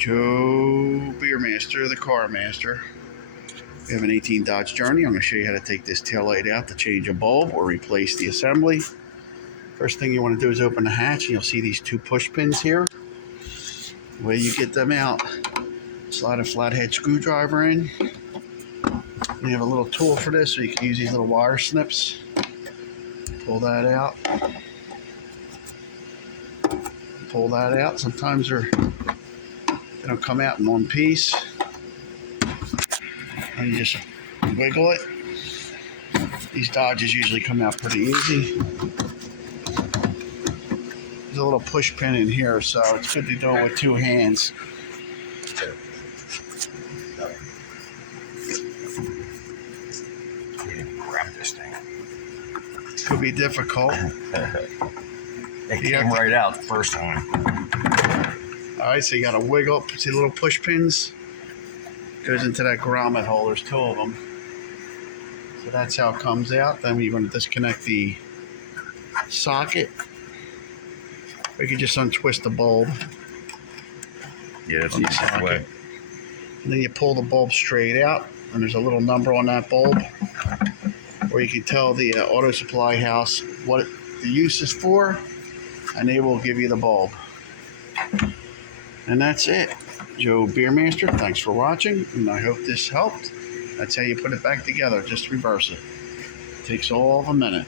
Joe Beermaster, the car master. We have an 18 Dodge Journey. I'm going to show you how to take this taillight out to change a bulb or replace the assembly. First thing you want to do is open the hatch, and you'll see these two push pins here. The way you get them out, slide a flathead screwdriver in. You have a little tool for this, so you can use these little wire snips. Pull that out. Pull that out. Sometimes they don't come out in one piece. And you just wiggle it. These Dodges usually come out pretty easy. There's a little push pin in here, so it's good to do it with two hands. Grab this thing. Could be difficult. It came right out the first time. Alright, so you got to wiggle up. See the little push pins? Goes into that grommet hole. There's two of them. So that's how it comes out. Then you're going to disconnect the socket. Or you can just untwist the bulb. Yeah, it's easy way. And then you pull the bulb straight out, and there's a little number on that bulb, where you can tell the auto supply house what the use is for, and they will give you the bulb. And that's it. Joe Beermaster, thanks for watching, and I hope this helped. That's how you put it back together. Just reverse it. Takes all of a minute.